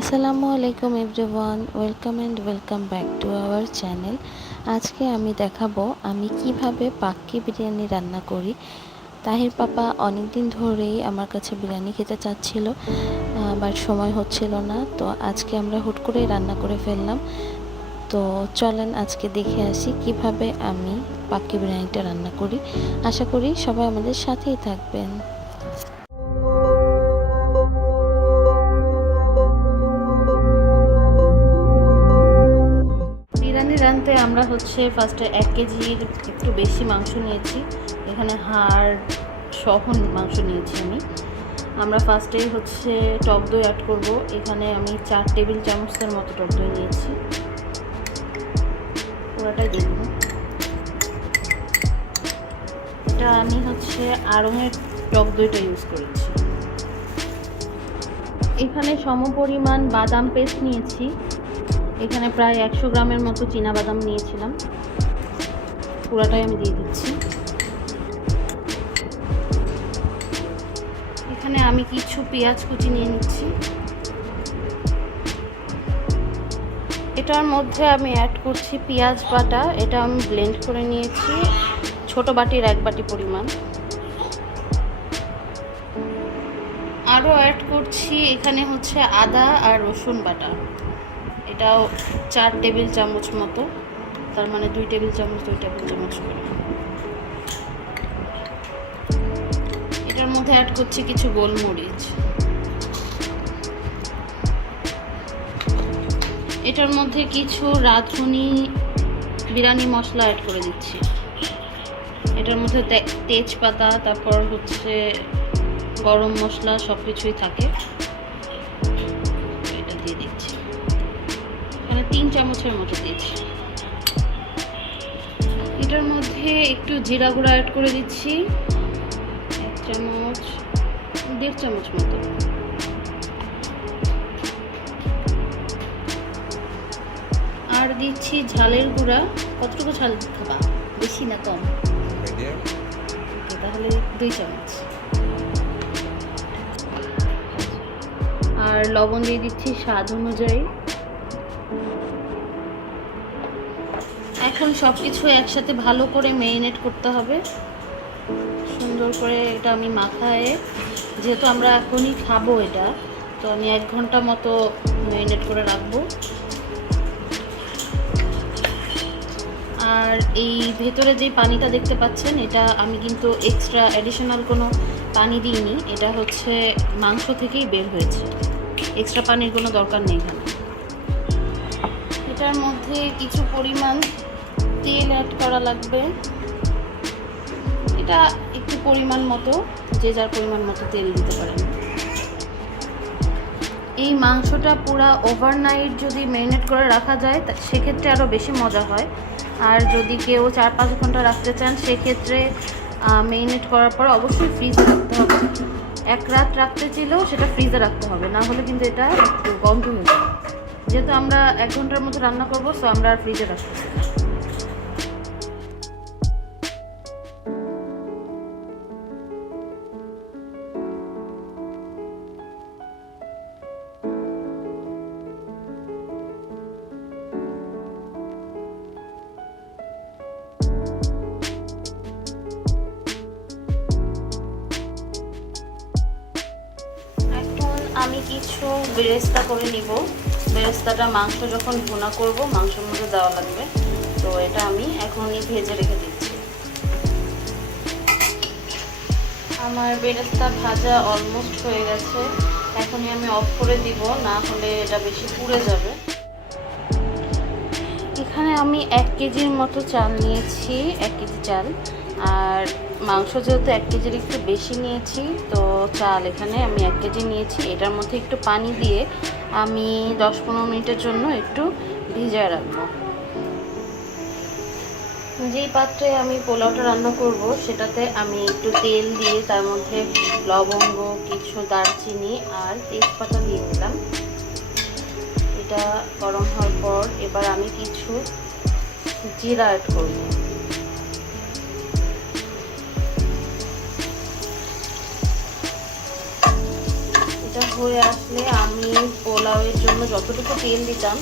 আসসালামু আলাইকুম everyone, welcome and welcome back to our channel. আজকে আমি দেখাবো আমি কীভাবে পাক্কি বিরিয়ানি রান্না করি। তাহির পাপা অনেক দিন ধরেই আমার কাছে বিরিয়ানি খেতে চাচ্ছিল বাট সময় হচ্ছিল না, তো আজকে আমরা হুট করেই রান্না করে ফেললাম। তো চলেন আজকে দেখে আসি কীভাবে আমি পাক্কি বিরিয়ানিটা রান্না করি। আশা করি সবাই আমাদের সাথেই থাকবেন। আমরা হচ্ছে ফার্স্টে এক কেজির একটু বেশি মাংস নিয়েছি। এখানে হাড় সহ মাংস নিয়েছি আমি। আমরা ফার্স্টেই হচ্ছে টক দই অ্যাড করব। এখানে আমি চার টেবিল চামচের মতো টক দই নিয়েছি। পুরোটাই দিয়ে দেবো এটা আমি হচ্ছে আড়ঙের টক দইটা ইউজ করেছি। এখানে সমপরিমাণ বাদাম পেস্ট নিয়েছি। এখানে প্রায় একশো গ্রামের মতো বাদাম নিয়েছিলাম। পুরাটাই আমি দিয়ে দিচ্ছি। এখানে আমি কিছু পেঁয়াজ কুচি নিয়ে নিচ্ছি। এটার মধ্যে আমি অ্যাড করছি পেঁয়াজ বাটা। এটা আমি ব্লেন্ড করে নিয়েছি। ছোট বাটির এক বাটি পরিমাণ। আরও অ্যাড করছি এখানে হচ্ছে আদা আর রসুন বাটা। এটাও চার টেবিল চামচ মতো, তার মানে দুই টেবিল চামচ, দুই টেবিল চামচ এটার মধ্যে অ্যাড করছি কিছু গোলমরিচ। এটার মধ্যে কিছু রাঁধুনি বিরিয়ানি মশলা অ্যাড করে দিচ্ছি। এটার মধ্যে তেজপাতা, তারপর হচ্ছে গরম মশলা সব কিছুই থাকে। তিন চামচের মতো দিয়েছি এটার মধ্যে একটু জিরা গুঁড়া অ্যাড করে দিচ্ছি। এক চামচ দেড় চামচ মতো। আর দিচ্ছি ঝালের গুঁড়া। কতটুকু ঝাল খাবা? বেশি না কম? তাহলে দুই চামচ। আর লবণ দিয়ে দিচ্ছি স্বাদ অনুযায়ী। এখন সব কিছু একসাথে ভালো করে মেরিনেট করতে হবে। সুন্দর করে এটা আমি মাথায় যেহেতু আমরা এখনই খাব এটা, তো আমি এক ঘণ্টা মতো মেরিনেট করে রাখব। আর এই ভেতরে যে পানিটা দেখতে পাচ্ছেন, এটা আমি কিন্তু এক্সট্রা অ্যাডিশনাল কোনো পানি দিইনি, এটা হচ্ছে মাংস থেকেই বের হয়েছে। এক্সট্রা পানির কোনো দরকার নেই এখানে। এটার মধ্যে কিছু পরিমাণ তেল অ্যাড করা লাগবে। এটা একটু পরিমাণ মতো, যে যার পরিমাণ মতো তেল দিতে পারেন। এই মাংসটা পুরা ওভারনাইট যদি ম্যারিনেট করে রাখা যায় সেক্ষেত্রে আরও বেশি মজা হয়। আর যদি কেউ চার পাঁচ ঘণ্টা রাখতে চান, সেক্ষেত্রে মেরিনেট করার পর অবশ্যই ফ্রিজে রাখতে হবে। এক রাত রাখতে চাইলেও সেটা ফ্রিজে রাখতে হবে, না হলে কিন্তু এটা গন্ধ হয়ে যাবে যেহেতু আমরা এক ঘণ্টার মতো রান্না করব সো আমরা আর ফ্রিজে রাখতে আমি কিছু বেরেস্তা করে নিব। বেরেস্তাটা মাংস যখন ভুনা করব, মাংসের মধ্যে দেওয়া লাগবে। তো এটা আমি এখনই ভেজে রেখে দিচ্ছি। আমার বেরেস্তা ভাজা অলমোস্ট হয়ে গেছে। এখনই আমি অফ করে দিব, না হলে এটা বেশি পুড়ে যাবে। এখানে আমি এক কেজির মতো চাল নিয়েছি, এক কেজি চাল। আর মাংস যেহেতু এক কেজির একটু বেশি নিয়েছি, তো চাল এখানে আমি এক কেজি নিয়েছি। এটার মধ্যে একটু পানি দিয়ে আমি দশ পনেরো মিনিটের জন্য একটু ভিজায় রাখব। যেই পাত্রে আমি পোলাওটা রান্না করব, সেটাতে আমি একটু তেল দিয়ে তার মধ্যে লবঙ্গ, কিছু দারচিনি আর তেজপাতা দিয়ে দিলাম। এটা গরম হওয়ার পর এবার আমি কিছু জিরা অ্যাড করব। হয়ে আসলে আমি পোলাওয়ের জন্য যতটুকু তেল দিতাম,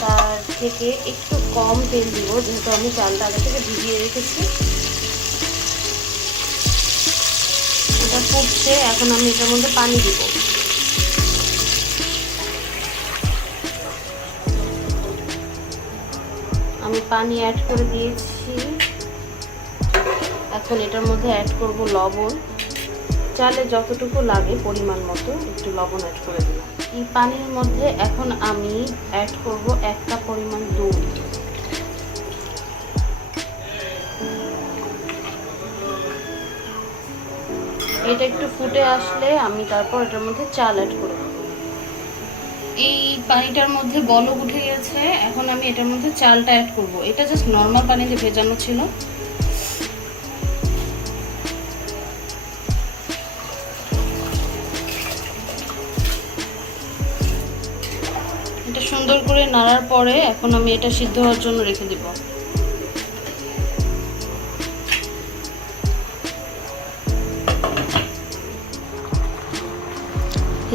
তার থেকে একটু কম তেল দিব, যেহেতু আমি চালটা আগে থেকে ভিজিয়ে রেখেছি। এটা ফুটছে, এখন আমি এটার মধ্যে পানি দিব। আমি পানি অ্যাড করে দিয়েছি। এখন এটার মধ্যে অ্যাড করব লবণ। চালে যতটুকু লাগে পরিমাণ মতো একটু লবণ অ্যাড করে দিলাম। এই পানির মধ্যে এখন আমি অ্যাড করব একটা পরিমাণ দুধ। এটা একটু ফুটে আসলে আমি তারপর এটার মধ্যে চাল অ্যাড করে দেবো। এই পানিটার মধ্যে বলক উঠে গেছে, এখন আমি এটার মধ্যে চালটা অ্যাড করব। এটা জাস্ট নর্মাল পানিতে ভেজানো ছিল। সুন্দর করে নাড়ার পরে এখন আমি এটা সিদ্ধ হওয়ার জন্য রেখে দিব।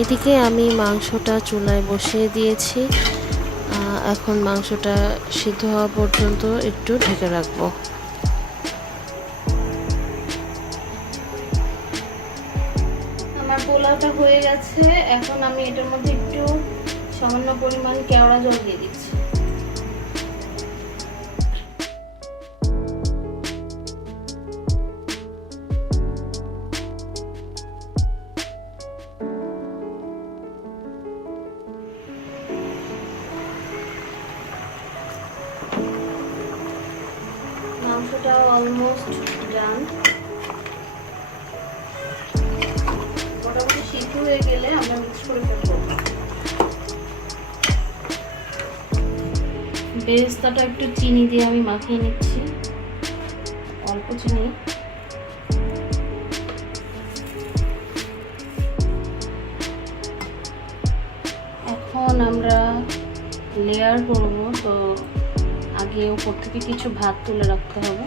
এদিকে আমি মাংসটা চুলায় বসিয়ে দিয়েছি। এখন মাংসটা সিদ্ধ হওয়া পর্যন্ত একটু ঢেকে রাখব। আমার পোলাওটা হয়ে গেছে। এখন আমি এটার মধ্যে সামান্য পরিমাণ কেওড়া জল দিয়ে দিচ্ছি। মাংসটা অলমোস্ট মোটামুটি হয়ে গেলে বেরেস্তাটা একটু চিনি দিয়ে আমি মাখিয়ে নিচ্ছি। অল্প চিনি। এখন আমরা লেয়ার করব, তো আগে ওপর থেকে কিছু ভাত তুলে রাখতে হবে।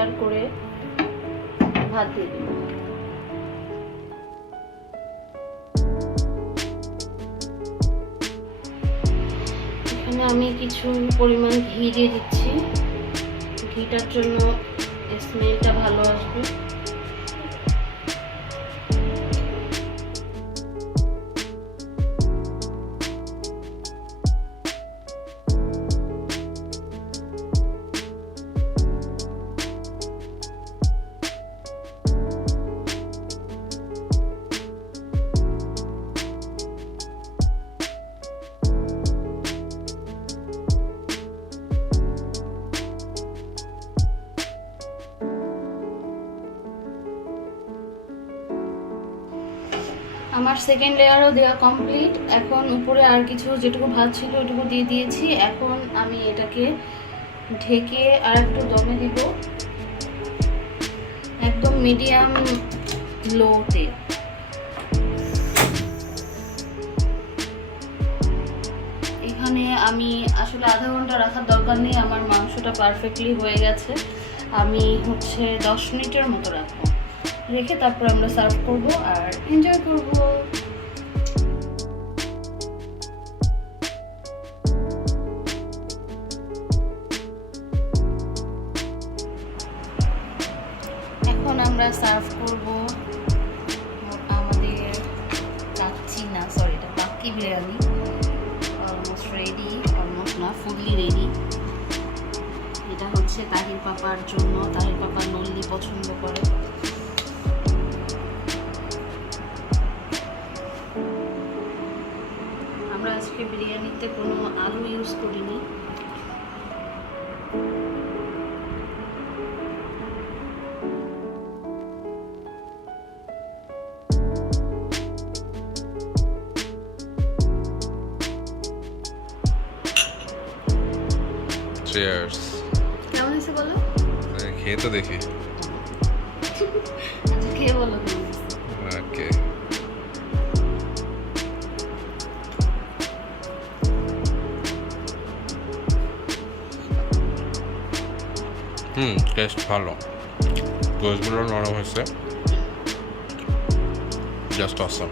লেয়ার করে ভাত দিয়ে দেব এখানে আমি কিছু পরিমাণ ঘি দিয়ে দিচ্ছি। ঘিটার জন্য স্মেলটা ভালো আসবে। আমার সেকেন্ড লেয়ারও দেওয়া কমপ্লিট এখন উপরে আর কিছু যেটুকু ভাত ছিল ওটুকু দিয়ে দিয়েছি। এখন আমি এটাকে ঢেকে আর একটু দমে দিব। একদম মিডিয়াম লোতে এখানে আমি আসলে আধা ঘণ্টা রাখার দরকার নেই। আমার মাংসটা পারফেক্টলি হয়ে গেছে। আমি হচ্ছে দশ মিনিটের মতো রাখব। রেখে তারপর আমরা সার্ভ করব আর এনজয় করব। এনেছে তাহির পাপার জন্য তাহির পাপা লল্লি পছন্দ করে আমরা আজকে বিরিয়ানিতে কোনো আলু ইউজ করিনি Cheers. খেয়ে তো দেখি। খেয়ে বলো? ওকে। হুম টেস্ট ভালো। গোসগুলো নরম হয়েছে। জাস্ট অসম